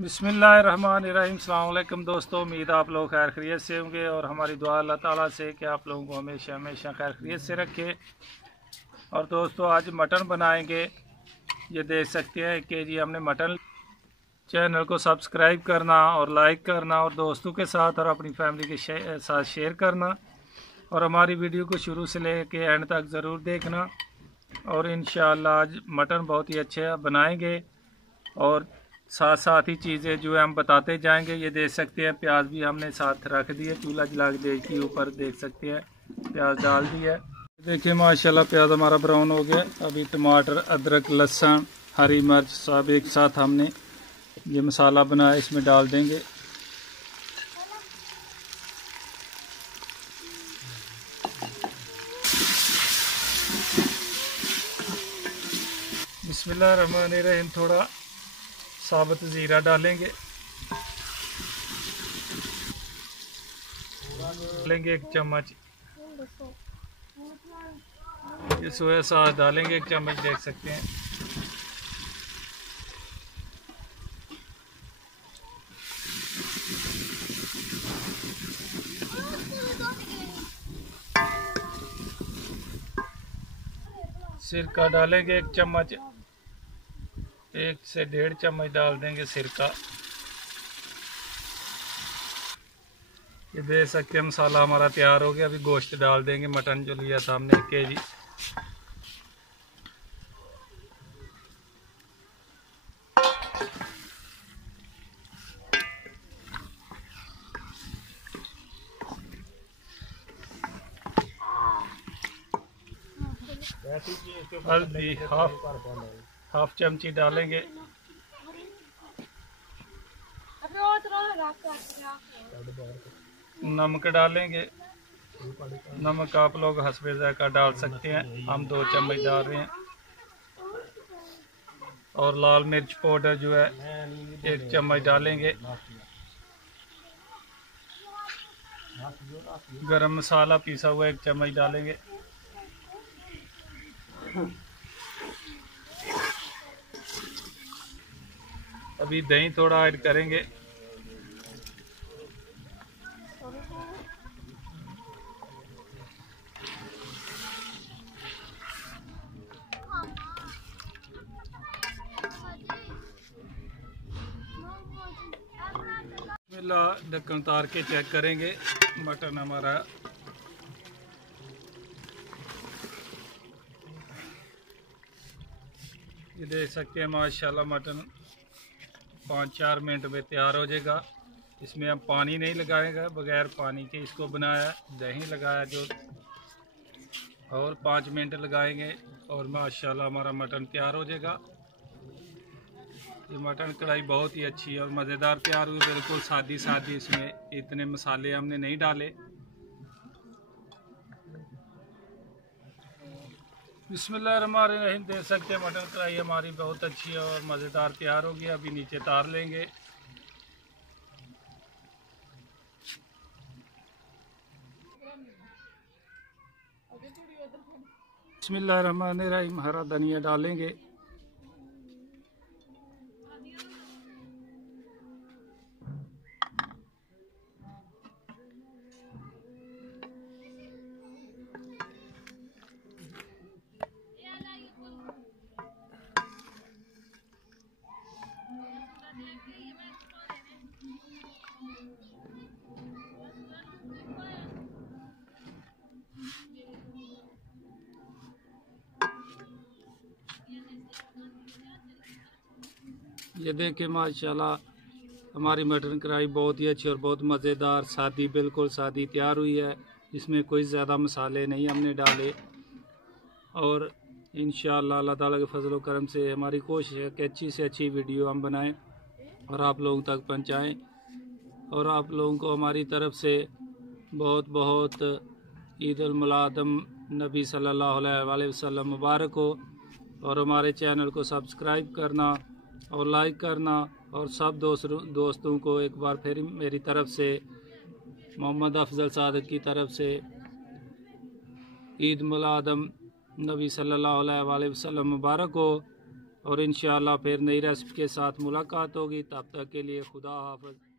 बिस्मिल्लाहिर्रहमानिर्रहीम। अस्सलाम वालेकुम दोस्तों, उम्मीद आप लोग खैर खैरियत से होंगे और हमारी दुआ अल्लाह ताला से कि आप लोगों को हमेशा हमेशा खैर खैरियत से रखे। और दोस्तों आज मटन बनाएंगे। ये देख सकते हैं कि जी हमने मटन। चैनल को सब्सक्राइब करना और लाइक करना और दोस्तों के साथ और अपनी फैमिली के साथ शेयर करना और हमारी वीडियो को शुरू से लेके एंड तक ज़रूर देखना। और इंशाअल्लाह आज मटन बहुत ही अच्छे बनाएंगे और साथ साथ ही चीज़ें जो है हम बताते जाएंगे। ये देख सकते हैं प्याज भी हमने साथ रख दिए, चूल्हा जला के देख के ऊपर देख सकते हैं प्याज डाल दिया। देखिए माशाल्लाह प्याज हमारा ब्राउन हो गया। अभी टमाटर, अदरक, लहसुन, हरी मिर्च सब एक साथ हमने ये मसाला बनाया इसमें डाल देंगे। बिस्मिल्लाहिर्रहमानिर्रहीम। थोड़ा साबुत ज़ीरा डालेंगे, डालेंगे 1 चम्मच। ये सोया सॉस डालेंगे 1 चम्मच, देख सकते हैं। सिरका डालेंगे 1 चम्मच, 1 से 1.5 चम्मच डाल देंगे सिरका। ये देख सकते हैं मसाला हमारा तैयार हो गया। अभी गोश्त डाल देंगे, मटन जो लिया था हमने 1 केजी। हल्दी हाफ चमची डालेंगे। नमक डालेंगे, नमक आप लोग हस्बे ज़ायका डाल सकते हैं, हम 2 चम्मच डाल रहे हैं। और लाल मिर्च पाउडर जो है 1 चम्मच डालेंगे। गरम मसाला पिसा हुआ 1 चम्मच डालेंगे। अभी दही थोड़ा ऐड करेंगे। ढक्कन उतार के चेक करेंगे मटन हमारा। ये देख सकते हैं माशाल्लाह मटन 5-4 मिनट में तैयार हो जाएगा। इसमें हम पानी नहीं लगाएगा, बगैर पानी के इसको बनाया। दही लगाया जो, और 5 मिनट लगाएंगे और माशाल्लाह हमारा मटन तैयार हो जाएगा। ये मटन कढ़ाई बहुत ही अच्छी और मज़ेदार तैयार हुई, बिल्कुल सादी सादी। इसमें इतने मसाले हमने नहीं डाले। बिस्मिल्लाहिर्रहमानिर्रहीम। देख सकते हैं मटन कढ़ाई हमारी बहुत अच्छी है और मज़ेदार तैयार हो गया। अभी नीचे तार लेंगे। बिस्मिल्लाहिर्रहमानिर्रहीम। हरा धनिया डालेंगे। ये देखें माशाल्लाह हमारी मटन कढ़ाई बहुत ही अच्छी और बहुत मज़ेदार सादी, बिल्कुल सादी तैयार हुई है। इसमें कोई ज़्यादा मसाले नहीं हमने डाले। और इंशाअल्लाह अल्लाह ताला के फजल करम से हमारी कोशिश है कि अच्छी से अच्छी वीडियो हम बनाएं और आप लोगों तक पहुंचाएं। और आप लोगों को हमारी तरफ से बहुत बहुत ईद उल मिलादुन नबी सल्लल्लाहु अलैहि वसल्लम मुबारक हो। और हमारे चैनल को सब्सक्राइब करना और लाइक करना और सब दोस्तों को एक बार फिर मेरी तरफ से, मोहम्मद अफजल सादिक की तरफ से ईद मिलादुन नबी सल्लल्लाहु अलैहि वसल्लम मुबारक हो। और इंशाअल्लाह फिर नई रेसिपी के साथ मुलाकात होगी। तब तक के लिए खुदा हाफ़िज़।